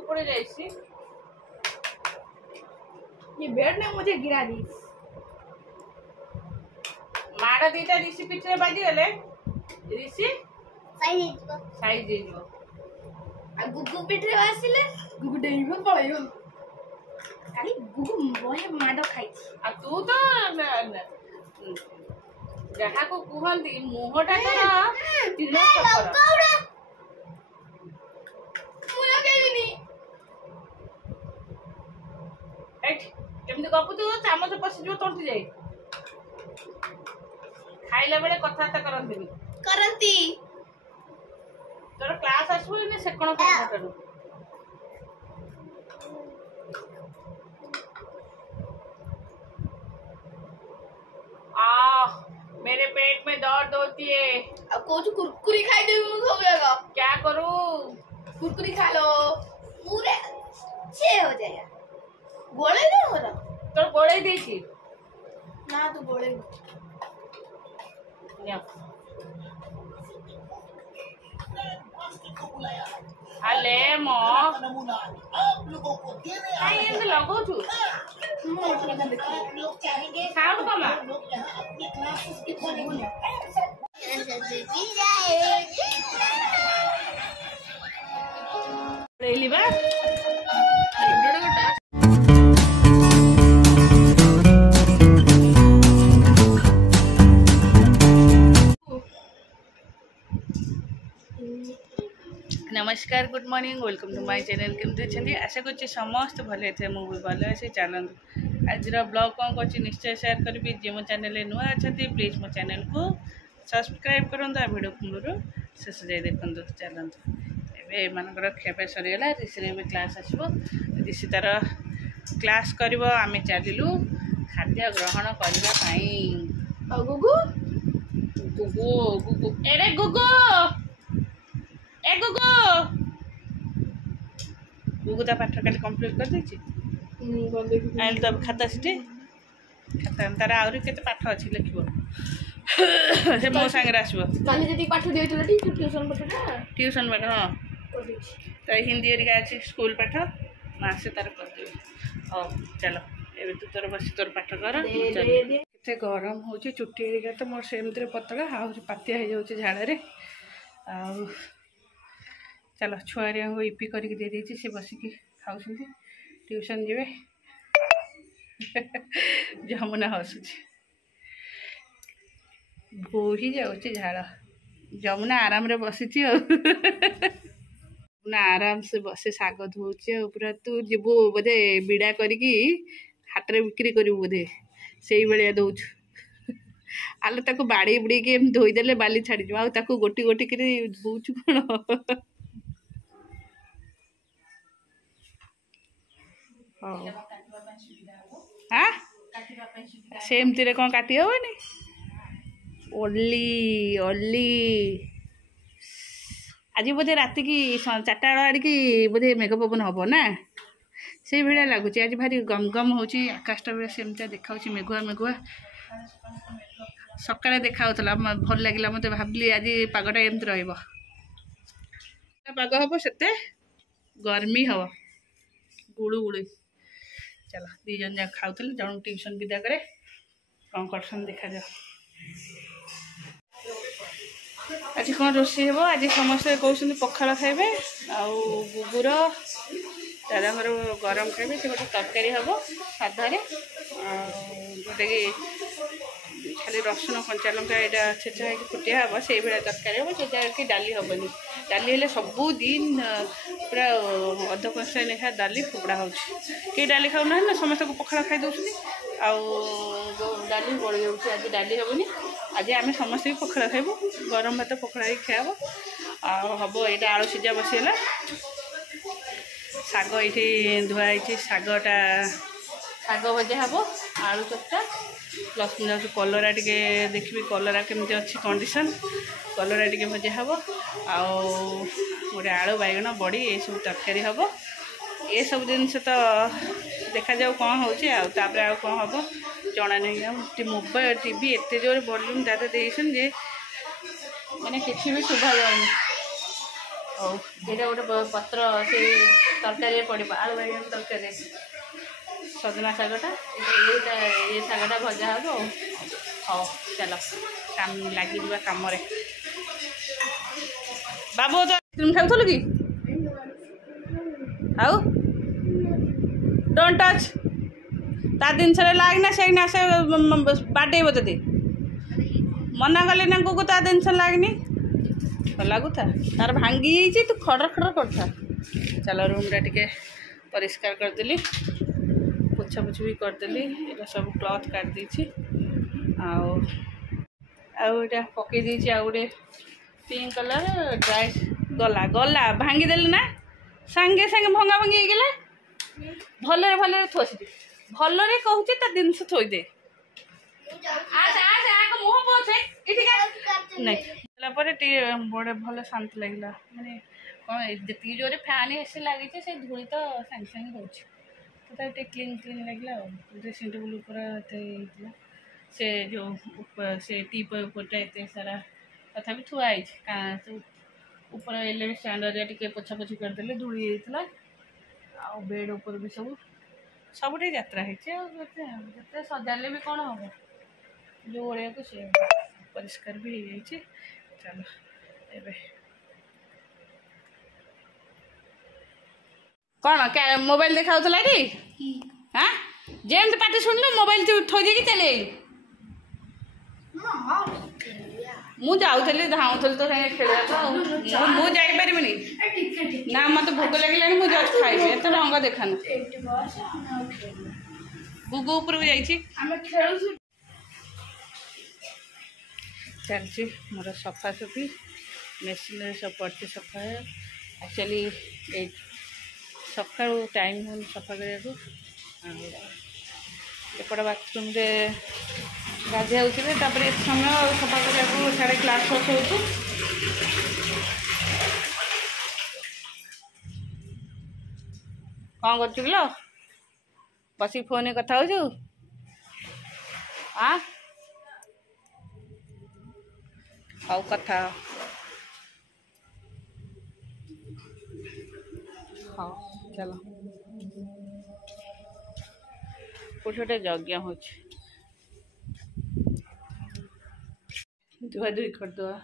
ऊपर जाइए। ये बेड ने मुझे गिरा दी। माड़ा दीटा ऋषि पीछे बाजी गले ऋषि साइज जो आ गुगु पिठरे आसिले गुगु डेइबो पळेयो खाली गुगु बहे माडो खाइछि आ तू तो जहा को कुहंती मुहटा तर तिलो चक्कर मुया केबिनी एठ केमति गपु तू चामच पसी जो तंटी जाई खाइला बेले कथाता करंती तोर क्लास आसबो ने सेकण पटरू मेरे पेट में दर्द होती है। अब कुछ कुरकुरी खाई दे मुझे हो जाएगा। क्या करूं? कुरकुरी खा लो पूरे अच्छे हो जाएगा। गोले नहीं हो रहा तो गोले दी थी ना तू गोले अले मो आई ये लगो छु साउंड कमा ले बा नमस्कार good morning welcome to my channel केमती अच्छे आशा कर समस्त भले थे मुझे भल अच्छे चलते आज ब्लॉग कौन कर निश्चय शेयर करी जी मो चैनल नुआ अच्छा प्लीज मो चैनल को सब्सक्राइब करूँ आ भिडियो मूलर शेष जाए देखते चलते एमर खेपे सरीगला ऋषि भी क्लास आसो ऋषि तार क्लास कर आम चलू खाद्य ग्रहण करने गुगु गुगु गुगु एरे गुगु ए गुगु गुगु ता पाठ काली कंप्लीट कर देछि आइल तब खाता सिटी खाता तारा आउरी केते पाठ अछि लिखिबो से मो संगे आसबो काली जदी पाठ देइतले टी ट्यूशन पाठ हां तो हिंदी एरिका अछि स्कूल पाठ मासे तार कर दे हां चलो एबे तू तोर बस तोर पाठ कर केते गरम होछि चुट्टी एरिका तो मोर सेमतरे पतला हाउ पातिया हे जाउछि झाड़ा रे आ चलो छुआ इपी करके दे देती से बसिकी खाऊ ट्यूशन जीवे जमुना हसुची बोही जाऊँगी झाड़ जमुना आराम रे बसी ना आराम से बसे साग धोचे पूरा तू जीवु बोधे बिड़ा करी हाट रे बिक्री करू बोधे से भाया दौचु आलो ताको बाड़ी बुड़ी के धोईदेले बाली छाड़ी आउ गोटी गोटी करी धोचु कौन हाँ सेमती कौन काटी हेनी ओली ओली आज बोधे राति की 4टा आड़की बोधे मेघ पवन हम ना से भाया लगुच आज भारी गम गम हो आकाशटा बेले सेमती देखा मेघुआ मेघुआ सकाଳେ देखा भल लगे मत भाविली आज पागटा एमती रग हम से गर्मी हम गुड़ु गुड़ी चलो दीजन जाक खाऊ जन ट्यूशन विदा करे कौन कर देखा जाओ आज कौन रोषे हे आज समस्ते कहते पखाड़ खाइबे गुगुर दादा गरम खाइबे से गोटे तरकारी हम साधारे जोटा कि खाली रसुण कंचा लंका यहाँ छेचा है फुटिया हम से भाया तरकारी हम से कि डाली हेनी डाली हेल्ले सबुदिन पूरा अध कंसा लेखा डाली फोपड़ा हो डाली खाऊना ना समस्त को पखाड़ खाई दौरान डाली बड़ी जाऊँगी आज डाली हेनी आज आम समस्त भी पखाड़ खाइबू गरम भात पखाड़ खाब हम यहाँ आलू सीझा बसीगला शाग ये धुआई शागटा शाग भजा हम आलू चक्का प्लस मुझे कलरा टे देखी कलरा केमती अच्छी कंडीशन कलरा टे भजा हम गोटे आलू बैगण बड़ी ये सब तरकारी हम ये सब जिनस तो देखा जाऊ कौन हो कौन हम जना नहीं मोबाइल टीवी एत जोर वॉल्यूम दादा देसन जे मैंने किसी भी शुभा जाऊनी ହଉ ଏଇଟା ଗୋଟେ ପତ୍ର ସେ ତରକାରୀରେ ପଡ଼ିବ ଆଳୁ ବାଇଗଣ ତରକାରୀରେ ସଜନା ଶାଗଟା ଏଇଟା ଏ ଶାଗଟା ଭଜା ହେବ ଆଉ ହଉ ଚାଲ କାମ ଲାଗିଯିବା କାମରେ। ବାବୁ ତ ଆଇସ୍କ୍ରିମ୍ ଖାଉଥିଲୁ କି ଆଉ ଡୋଣ୍ଟ ଟଚ୍ ତା ଜିନିଷରେ ଲାଗନା ସେଇନା ସେ ବାଡ଼େଇବ ଯଦି ମନା କଲି ନା କୁକୁ ତା ଜିନିଷ ଲାଗନି ଲାଗୁଥା ତାର ଭାଙ୍ଗି ଯାଇଛି ତୁ ଖଡର ଖଡର କରୁଥା। ଚାଲ ରୁମ୍ଟା ଟିକେ ପରିଷ୍କାର କରିଦେଲି ପୋଛାପୋଛି ବି କରିଦେଲି ଏଇଟା ସବୁ କ୍ଲଥ୍ କାଟି ଦେଇଛି ଆଉ ଏଇଟା ପକେଇ ଦେଇଛି ଆଉ ଗୋଟେ ପିଙ୍କ କଲର୍ ଡ୍ରାଏ ଗଲା ଗଲା ଭାଙ୍ଗିଦେଲି ନା ସାଙ୍ଗେ ସାଙ୍ଗେ ଭଙ୍ଗା ଭଙ୍ଗି ହେଇଗଲା। ଭଲରେ ଭଲରେ ଥୋଇଛି ଭଲରେ କହୁଛି ତା ଜିନିଷ ଥୋଇଦେ ମୁହଁ ପୋଛେ ଏଠି ନାଇଁ ହେଲା ପରେ ଟିକେ ବଡ଼ ଭଲ ଶାନ୍ତି ଲାଗିଲା ମାନେ କ'ଣ ଯେତିକି ଜୋରେ ଫ୍ୟାନ୍ ଏସି ଲାଗିଛି ସେ ଧୂଳି ତ ସାଙ୍ଗେ ସାଙ୍ଗେ ହେଉଛି ତ ଟିକେ କ୍ଲିନ୍ ଲାଗିଲା ଆଉ ଡ୍ରେସିଂ ଟେବୁଲ୍ ଉପରେ ଏତେ ହେଇଥିଲା ସେ ଯେଉଁ ସେ ଟିପ୍ ଉପରଟା ଏତେ ସାରା ତଥାପି ଥୁଆ ହେଇଛି ଉପର ଏଲ୍ ଷ୍ଟାଣ୍ଡରେ ଟିକେ ପୋଛାପୋଛି କରିଦେଲେ ଧୂଳି ହେଇଥିଲା ଆଉ ବେଡ଼୍ ଉପରେ ବି ସବୁଠି ଯାତ୍ରା ହେଇଛି ଆଉ ଯେତେ ସଜାଡ଼ିଲେ ବି କ'ଣ ହେବ ଯେଉଁ ଓଳିଆକୁ ସେ ପରିଷ୍କାର ବି ହେଇଯାଇଛି। ଚାଲ ଏବେ କ'ଣ ମୋବାଇଲ ଦେଖାଉଥିଲା ଟି ହଁ ଯେମିତି ପାଟି ଶୁଣିଲୁ ମୋବାଇଲ ଥୋଇ ଦେଇକି ଚାଲି ମୁଁ ଯାଉଥିଲି ଧାଉଁଥିଲି ତ ସାଙ୍ଗେ ଖେଳିବାକୁ ଆଉ ମୁଁ ଯାଇପାରିବିନି ନା ମୋତେ ଭୋକ ଲାଗିଲାଣି ମୁଁ ଯାଉଛି ଖାଇବି ଏତେ ରଙ୍ଗ ଦେଖାନା ଗୁଗୁ ଉପରକୁ ଯାଇଛି ଚାଲିଛି ମୋର ସଫାସଫି ମେସିନରେ ସବୁ ପଡ଼ିଛି ସଫା ଆକ୍ଚୁଆଲି ଏଇ ସକାଳୁ ଟାଇମ୍ ହେଉନି ସଫା କରିବାକୁ ଆଉ ଏପଟ ବାଥରୁମ୍ରେ ଗାଧୋଇ ହେଉଥିବେ ତାପରେ ଏତେ ସମୟ ସଫା କରିବାକୁ ସାଡ଼େ କ୍ଲାସ୍ ଫସ୍ ହେଉଛି କ'ଣ କରୁଛୁ କିଲୋ ବସିକି ଫୋନରେ କଥା ହେଉଛୁ ହଉ କଥା ହଉ ଚାଲ କୋଉଠି ଗୋଟେ ଯଜ୍ଞ ହେଉଛି ଧୁଆ ଧୁଇ କରିଦେବା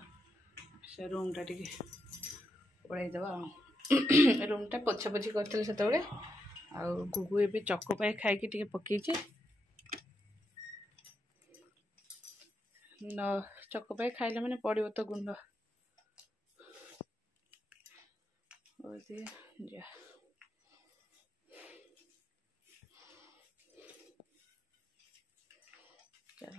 ସେ ରୁମ୍ଟା ଟିକେ ଓଳେଇଦେବା ଆଉ ରୁମ୍ଟା ପୋଛାପୋଛି କରିଥିଲି ସେତେବେଳେ ଆଉ ଗୁଗୁ ଏବେ ଚକ ପାଇ ଖାଇକି ଟିକେ ପକେଇଛି ଚକ ପାଇ ଖାଇଲେ ମାନେ ପଡ଼ିବ ତ ଗୁଣ୍ଡ ଯା ଚାଲ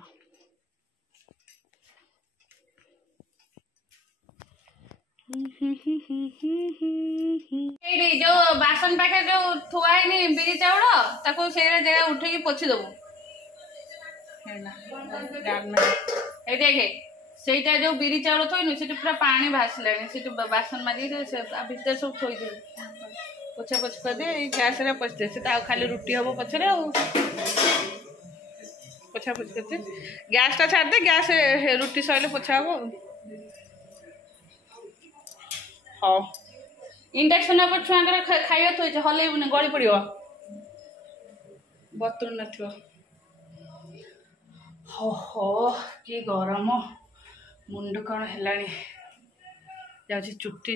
ଏଇଠି ଯୋଉ ବାସନ ପାଖରେ ଯୋଉ ଥୁଆ ହେଇନି ବିରି ଚାଉଳ ତାକୁ ସେଇଟା ଜାଗା ଉଠେଇକି ପୋଛିଦବୁ ଏଇ ଦେଖେ ସେଇଟା ଯୋଉ ବିରି ଚାଉଳ ଥୋଇନୁ ସେଠି ପୁରା ପାଣି ଭାସିଲାଣି ସେଠି ବାସନ ମାରିକି ଭିତରେ ସବୁ ଥୋଇଦେବୁ ପୋଛା ପୋଛି କରିଦେ ଏଇ ଗ୍ୟାସରେ ପୋଛିଦେ ସେ ତ ଆଉ ଖାଲି ରୁଟି ହବ ପଛରେ ଆଉ ପୋଛା ପୋଛି କରିଦେ ଗ୍ୟାସଟା ଛାଡ଼ିଦେ ଗ୍ୟାସ ରୁଟି ସରିଲେ ପୋଛା ହବ ଆଉ ହଉ ଇଣ୍ଡକ୍ସନ ଉପରେ ଛୁଆଙ୍କର ଖାଇବା ଥୋଇଛ ହଲେଇବୁନି ଗଳି ପଡ଼ିବ ବତୁରୁ ନଥିବ ହୋ କି ଗରମ ମୁଣ୍ଡ କ'ଣ ହେଲାଣି ଯାଉଛି ଚୁଟି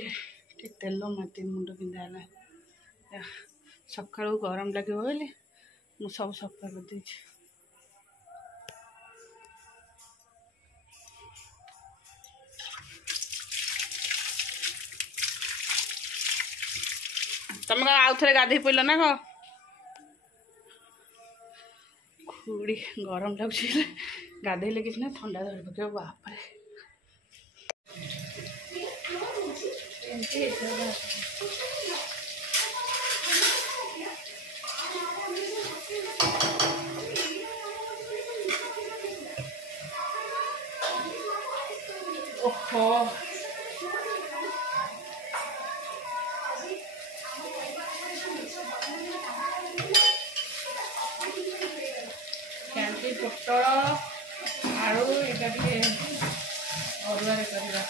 ଟିକେ ତେଲ ମାରିଦିଏ ମୁଣ୍ଡ ବିନ୍ଧା ହେଲା ସକାଳୁ ଗରମ ଲାଗିବ ବୋଲି ମୁଁ ସବୁ ସଫା କରିଦେଇଛି ତମେ କ'ଣ ଆଉ ଥରେ ଗାଧେଇ ପଡ଼ିଲ ନା କ'ଣ ଖୁଡ଼ି ଗରମ ଲାଗୁଛି ଗାଧେଇଲେ କିଛି ନା ଥଣ୍ଡା ଧରି ପକେଇବ ବାପରେ ଓହୋ ପୋଟଳ ଆଳୁ ଏଇଟା ଟିକେ ଅରୁଆରେ କରିବା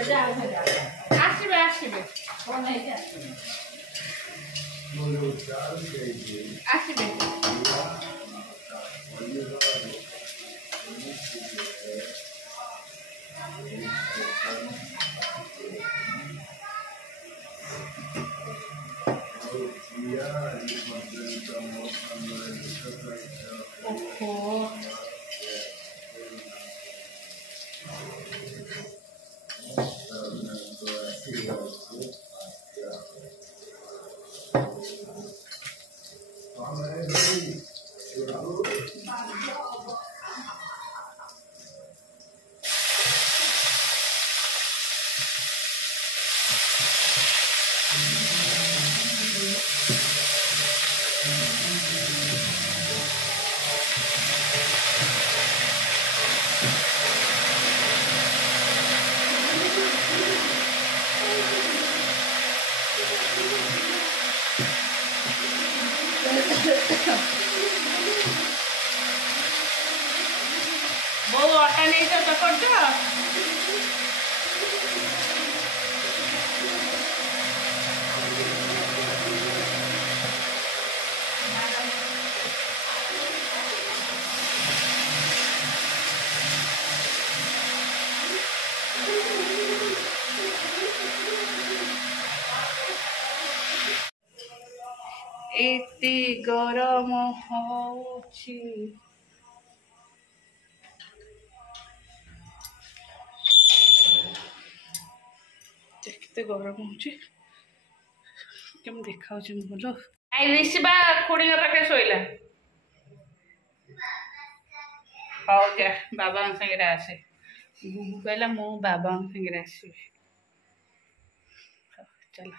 ଆସିବେ ଆସିବେ ଆସିବେ। ଓହୋ ବୋଉ ଅଟା ନେଇଛ ଚକଟୁଛ? ଏତେ ଗରମ ହଉଛି। କେତେ ଗରମ ହଉଛି କେମିତି ଦେଖାଉଛି ଭଲ। ଆଇ ରିସିବା ଖୁଡିଙ୍କ ପାଖରେ ଶୋଇଲା। ହଉ ଯା ବାବାଙ୍କ ସାଙ୍ଗରେ ଆସେ। ଗୁଗୁ କହିଲା ମୁଁ ବାବାଙ୍କ ସାଙ୍ଗରେ ଆସିବି। ଚାଲ।